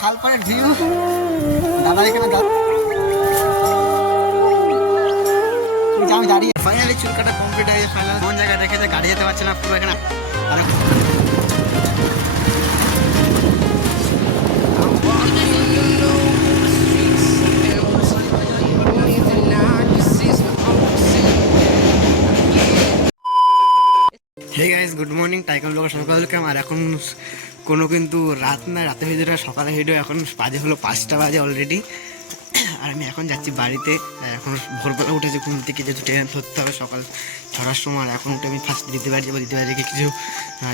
খালপাড়ের view দাদা এখানে আমি দাঁড়িয়ে ফাইনালি চুল কাটা কমপ্লিট হয়ে ফাইনাল কোন জায়গায় রেখেছে গাড়ি যেতে পারছে না পুরো এখানে আর হে গাইস গুড মর্নিং টাইকাম ব্লগের সকাল ওয়েলকাম। আর এখন কোনো কিন্তু রাত না, রাতের ভিডিওটা সকালে ভিডিও। এখন বাজে হলো 5টা বাজে অলরেডি। আর আমি এখন যাচ্ছি বাড়িতে। এখন ভোরবেলা উঠেছি ঘুম থেকে, যেহেতু ট্রেন ধরতে হবে সকাল 6টার সময়। আর এখন উঠে আমি ফার্স্ট দিতে বাড়ি যাবো, দিতে বাড়ি কিছু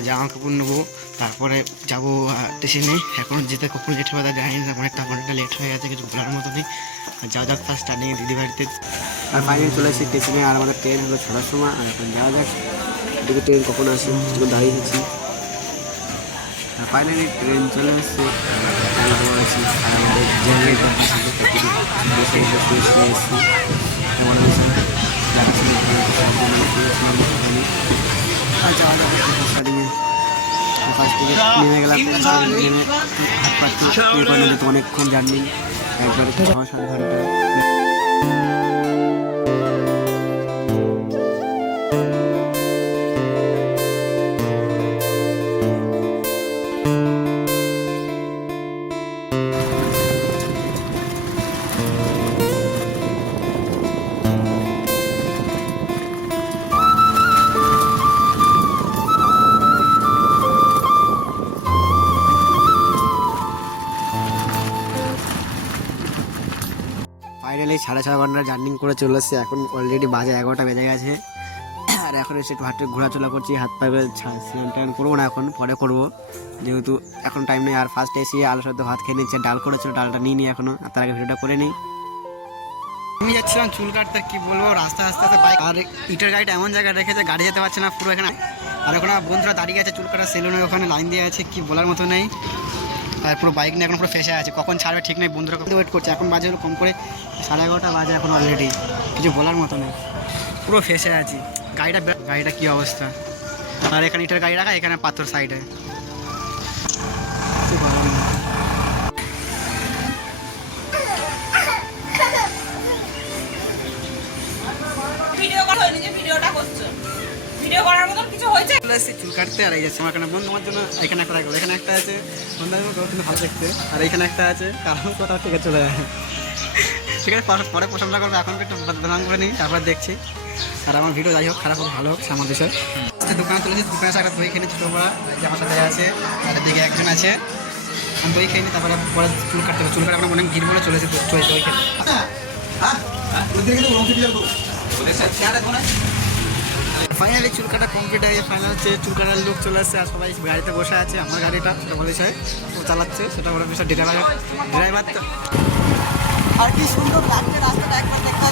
জামা কাপড় নেবো, তারপরে যাবো স্টেশনে। এখন যেতে কখন লেট হবে তা জানি না, অনেকটা লেট হয়ে গেছে, কিছু ঘোরার মতো নেই। যাওয়া যাক ফার্স্ট স্টার্টিংয়ে দিদি বাড়িতে। আর ফাইনালি চলে এসেছি স্টেশনে। আর আমাদের ট্রেন হলো 6টার সময়। আর এখন যাওয়া যাক, এদিকে ট্রেন কখন আসে দাঁড়িয়ে গেছি। আর ফাইনালি ট্রেন চলে এসছে। আর আমাদের জায়গায় নেমে গেলাম। হাত পাচ্ছি অনেকক্ষণ জার্নি, একবারে 6-7 ঘন্টা। ফাইনালি 6.5 ঘন্টা জার্নি করে চলে এসছে। এখন অলরেডি বাজে 11টা বেজে গেছে। আর এখন এসে একটু হাঁটতে ঘোরাচলা করছি। হাত পায়ে স্নান টান করবো না, এখন পরে করবো, যেহেতু এখন টাইম নেই। আর ফার্স্ট এসে আলু সাথে ভাত খেয়ে নিচ্ছে, ডাল করেছিল, ডালটা নিয়ে নিই এখনো। আর তার আগে ভিডিওটা করে নিই। আমি যাচ্ছিলাম চুল কাটতে, কি বলবো, রাস্তা আস্তে আস্তে বাইক আর ইটার গাড়িটা এমন জায়গায় রেখেছে গাড়ি যেতে পারছে না পুরো এখানে। আর ওখানে বন্ধুরা দাঁড়িয়ে আছে চুল কাটার সেলুনে, ওখানে লাইন দিয়ে আছে, কি বলার মতো নেই। আর পুরো বাইক নিয়ে এখন পুরো ফেসে আছে, কখন ছাড়বে ঠিক নেই। বন্ধুরা ওয়েট করছে। এখন বাজে হলো কম করে 11:30 বাজে এখন অলরেডি, কিছু বলার মতো নেই, পুরো ফেসে আছি। গাড়িটা কী অবস্থা। আর এখানে ইটার গাড়ি রাখা, এখানে পাথর সাইডে। চুল কাটতে আর এই যাচ্ছে আমার এখানে বন্ধু, আমার জন্য এখানে একটা রাখবো, এখানে একটা আছে বন্ধু কিন্তু ভালো দেখতে, আর এখানে একটা আছে কারণ কোথাও থেকে চলে যায়। ঠিক আছে, পরে প্রশংসা করবো, এখন একটু বদনাম করে নিই, তারপর দেখছি। আর আমার ভিডিও যাই হোক, খারাপ হোক ভালো হোক, আমার বিষয়। দোকানে চলেছি, দোকানে একটা দই খেয়ে ছোটো বড়া, যে আমার সাথে আছে, আর দিকে একজন আছে। আমি দই খেয়ে নিই, তারপরে পরে চুল কাটতে হবে। চুল কাটে আমরা অনেক ভিড় বলে চলেছে দই খেতে। ফাইনালি চুল কাটা কমপ্লিট হয়ে ফাইনাল হচ্ছে চুল কাটার লুক চলে আসছে। আর সবাই গাড়িতে বসে আছে। আমার গাড়িটা সেটা বলে বিষয়, ও চালাচ্ছে, সেটা বড় বিষয়। ড্রাইভার তো আর কি সুন্দর লাগছে রাস্তাটা, একবার দেখা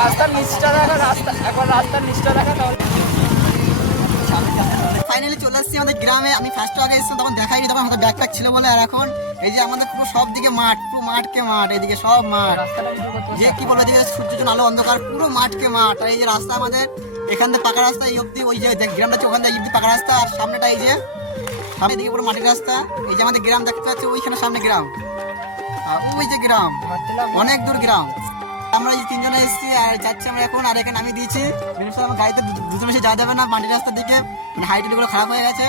রাস্তার নিচটা দেখা, রাস্তার নিচটা দেখা। ফাইনালি চলে আসছি আমাদের গ্রামে। আমি ফার্স্ট আগে এসেছিলাম, তখন দেখাইনি, তখন আমাদের ব্যাকপ্যাক ছিল বলে। আর এখন এই যে আমাদের পুরো সব দিকে মাঠ, পুরো মাঠকে মাঠ, এদিকে সব মাঠ, যে কি বলবো, এদিকে সূর্যের জন্য আলো অন্ধকার, পুরো মাঠকে মাঠ। আর এই যে রাস্তা আমাদের এখান থেকে পাকা রাস্তা, এই অব্দি ওই যে গ্রামটা আছে ওখান থেকে এই পাকা রাস্তা। আর সামনেটা এই যে সামনের দিকে পুরো মাটির রাস্তা। এই যে আমাদের গ্রাম দেখতে পাচ্ছি, ওইখানে সামনে গ্রাম, আর ওই যে গ্রাম, অনেক দূর গ্রাম। আমরা এই 3 জনে এসেছি আর যাচ্ছি আমরা এখন। আর এখানে আমি দিয়েছি আমার গাড়িতে দুটো বেশি যাওয়া যাবে না মাটির রাস্তার দিকে, মানে হাইটগুলো খারাপ হয়ে গেছে।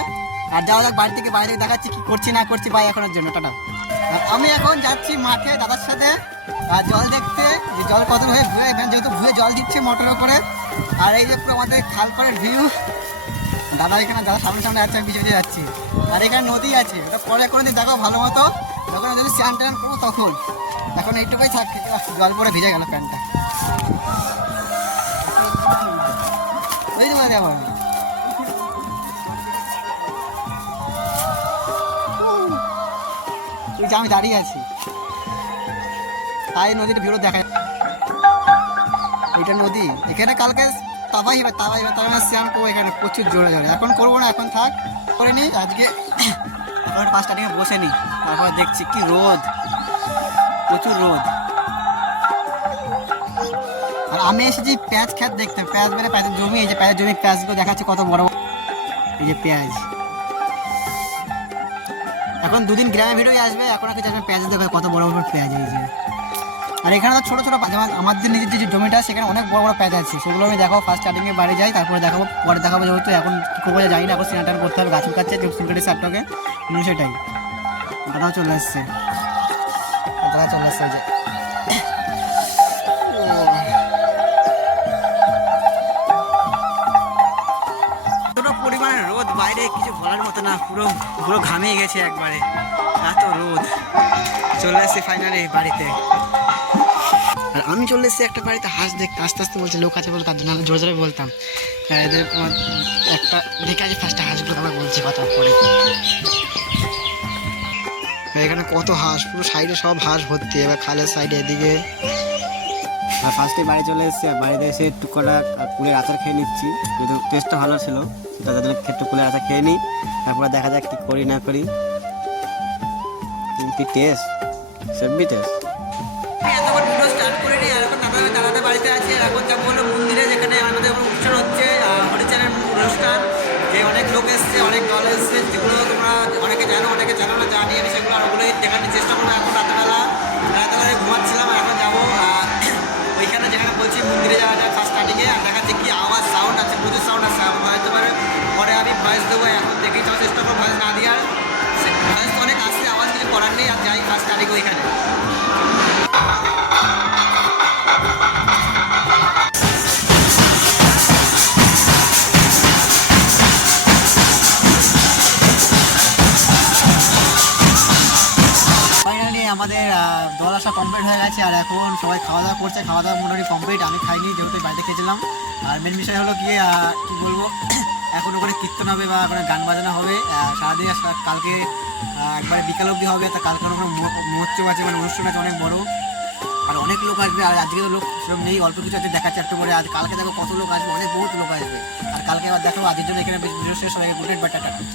আর যাওয়া যাক বাড়ি থেকে, বাইরে দেখাচ্ছি কি করছি না করছি ভাই এখনের জন্য। টাটা। আমি এখন যাচ্ছি মাঠে দাদার সাথে আর জল দেখতে, যে জল কত হয়ে ভুয়ে, যেহেতু ভুয়ে জল দিচ্ছে মোটরের উপরে। আর এই যে পুরো আমাদের খালপাড়ের ভিউ, দাদা এখানে, দাদা সামনে সামনে যাচ্ছে, আমি পিছিয়ে যাচ্ছি। আর এখানে নদী আছে, ওটা পরে করে দিয়ে দেখো ভালো মতো, যখন যদি স্নান টান করবো তখন। এখন এইটুকুই থাকে, জল পরে ভিজে গেল প্যান্টটা। ওই তো যাবো আমি, আমি দাঁড়িয়ে আছি, তাই নদীর ভিড়ও দেখায়। এটা নদী, এখানে কালকে তাবাই স্নান করবো, এখানে প্রচুর জোরে জোরে। এখন করবো না, এখন থাক, করে নিই আজকে। এখন 5টা দিকে বসে নিই, তারপর দেখছি কি রোদ, প্রচুর রোদ। আর আমি এসেছি পেঁয়াজ খেত দেখতে, পেঁয়াজ বেড়ে পেঁয়াজের জমি, এই যে পেঁয়াজের জমি পেঁয়াজগুলো দেখাচ্ছে কত বড়, এই যে পেঁয়াজ এখন দুদিন গ্রামে ভিডিও আসবে, এখন আর কিছু আসবে পেঁয়াজ দেখো কত বড় বড় পেঁয়াজ হয়েছে। আর এখানে তো ছোটো ছোটো যেমন আমাদের নিজের যে জমিটা সেখানে অনেক বড় বড় পেঁয়াজ আছে, সেগুলো আমি দেখাবো ফার্স্ট স্টার্টিংয়ে বাড়ি যাই, তারপরে দেখাবো, পরে দেখাবো। যেহেতু এখন কী করবো জানি না, এখন সিনাটান করতে হবে, গাছ কাটছে চুল কেটে সারটাকে, সেটাই দাদাও চলে এসছে, দাদা চলে এসছে যে পরিমাণে রোদ বাইরে কিছু বলার মতো না, পুরো পুরো ঘামিয়ে গেছে একবারে, এত রোদ। চলে এসেছি ফাইনালি বাড়িতে, আর আমি চলে এসেছি একটা বাড়িতে হাঁস দেখতে। আস্তে আস্তে বলছে লোক আছে বলে তার জন্য আমি জোরে জোরে বলতাম। এদের একটা দেখে আছে ফার্স্টে হাঁসগুলো, তারপরে বলছি কথা পরে। এখানে কত হাঁস, পুরো সাইডে সব হাঁস ভর্তি, এবার খালের সাইডে এদিকে। আর ফার্স্টে বাড়ি চলে এসেছি, আর বাড়িতে এসে একটু কটা কুলের আচার খেয়ে নিচ্ছি, যেহেতু টেস্টটা ভালো ছিল, সেটা জন্য একটু কুলের আচার খেয়ে নিই, তারপরে দেখা যাক কী করি না করি। কি টেস্ট, সেভি টেস্ট। এতক্ষণ ভিডিও স্টার্ট করে নিই, আর এখন দাদাদের বাড়িতে আছে। এখন যাবো হলো মন্দিরে, যেখানে আমাদের অনুষ্ঠান হচ্ছে, হরিচানের অনুষ্ঠান। যে অনেক লোক এসছে, অনেক দল এসছে, যেগুলো তোমরা অনেকে জানো, অনেকে জানো না, জানি আমি সেগুলো আর ওগুলোই দেখানোর চেষ্টা করবো। এখন রাতেবেলায় ঘুমাচ্ছিলাম, এখন যাবো ওইখানে যেখানে বলছি মন্দিরে যাওয়া যায় ফার্স্ট স্টার্টিংয়ে। আর দেখাচ্ছে কি আওয়াজ, সাউন্ড আছে, প্রচুর সাউন্ড আছে, হয়তো পরে আমি ভয়েস দেবো, এখন দেখেই যাওয়ার চেষ্টা করবো ভয়েস না দেওয়ার। ভয়েস অনেক আসছে, আওয়াজ কিছু করার নেই, আর যাই ফার্স্ট স্টার্টিং ওইখানে। আমাদের দল আসা কমপ্লিট হয়ে গেছে, আর এখন সবাই খাওয়া দাওয়া করছে। খাওয়া দাওয়া মোটামুটি কমপ্লিট, আমি খাইনি যেহেতু বাড়িতে খেয়েছিলাম। আর মেন বিষয় হলো গিয়ে কী বলবো, এখন ওখানে কীর্তন হবে বা ওখানে গান বাজানো হবে সারাদিন। কালকে একবারে বিকাল অবধি হবে, তা কালকে ওখানে মহোৎসব আছে, মানে অনুষ্ঠান আছে অনেক বড়, আর অনেক লোক আসবে। আর আজকে তো লোক সেরকম নেই, অল্প কিছু আছে, দেখাচ্ছে একটু পরে। আর কালকে দেখো কত লোক আসবে, অনেক বহুত লোক আসবে। আর কালকে আবার দেখো, আজকের জন্য এখানে ভিডিও শেষ হয়ে গেছে। Good night, bye tata.